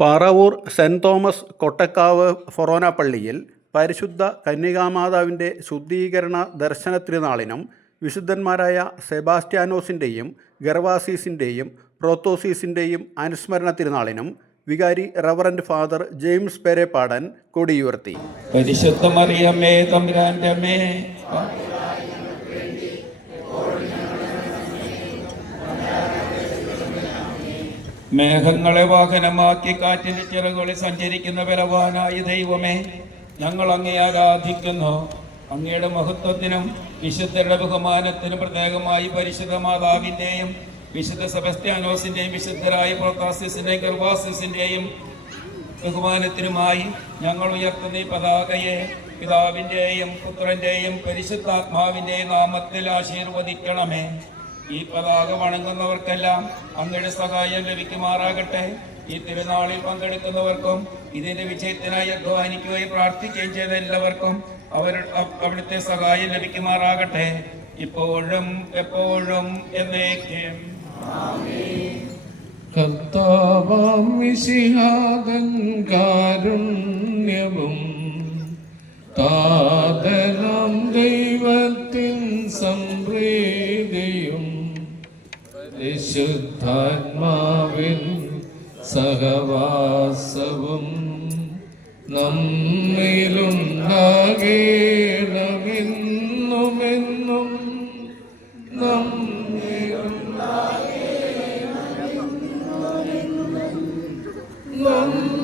പാറാവൂർ cent Thomas കൊട്ടക്കാവ് ഫൊറോന പള്ളിയിൽ പരിശുദ്ധ കന്യകാമാതാവിൻ്റെ ശുദ്ധീകരണ ദർശന തിരുനാളിനും വിശുദ്ധന്മാരായ സെബാസ്റ്റ്യാനോസിൻ്റെയും ഗർവാസീസിൻ്റെയും പ്രോത്തോസീസിൻ്റെയും അനുസ്മരണ തിരുനാളിനും വികാരി റവറൻഡ് ഫാദർ ജെയിംസ് പേരെപ്പാടൻ കൊടിയുയർത്തി. പരിശുദ്ധ മറിയമേ തമ്പുരാന്റെ അമ്മേ, മേഘങ്ങളെ വാഹനമാക്കി കാറ്റിന്റെ ചിറകുകളിൽ സഞ്ചരിക്കുന്ന ബലവാനായ ദൈവമേ, ഞങ്ങൾ അങ്ങയെ ആരാധിക്കുന്നു. അങ്ങയുടെ മഹത്വത്തിനും വിശുദ്ധരുടെ ബഹുമാനത്തിനും പ്രത്യേകമായി പരിശുദ്ധ മാതാവിൻ്റെയും വിശുദ്ധ സെബസ്ത്യാനോസിൻ്റെയും വിശുദ്ധരായ പ്രോത്താസിസിൻ്റെയും ഗർവാസിസിൻ്റെയും ബഹുമാനത്തിനുമായി ഞങ്ങൾ ഉയർത്തുന്ന ഈ പതാകയെ പിതാവിൻ്റെയും പുത്രൻ്റെയും പരിശുദ്ധാത്മാവിൻ്റെയും നാമത്തിൽ ആശീർവദിക്കണമേ. ഈ പതാക വണങ്ങുന്നവർക്കെല്ലാം അങ്ങയുടെ സഹായം ലഭിക്കുമാറാകട്ടെ. ഈ തിരുനാളിൽ പങ്കെടുക്കുന്നവർക്കും ഇതിന്റെ വിജയത്തിനായി അധ്വാനിക്കുകയും പ്രാർത്ഥിക്കുകയും ചെയ്ത എല്ലാവർക്കും അവിടുത്തെ സഹായം ലഭിക്കുമാറാകട്ടെ, ഇപ്പോഴും എപ്പോഴും എന്നേക്കും. കർത്താവാം മിശിഹാതൻ കാരുണ്യവും താതനാം ദൈവത്തിൻ സംപ്രീതിയും പരിശുദ്ധാത്മാവിൻ സഹവാസവും നമ്മിലുണ്ടാകേണമെന്നുമെന്നും നമ്മിലുണ്ടാകേണമെന്നും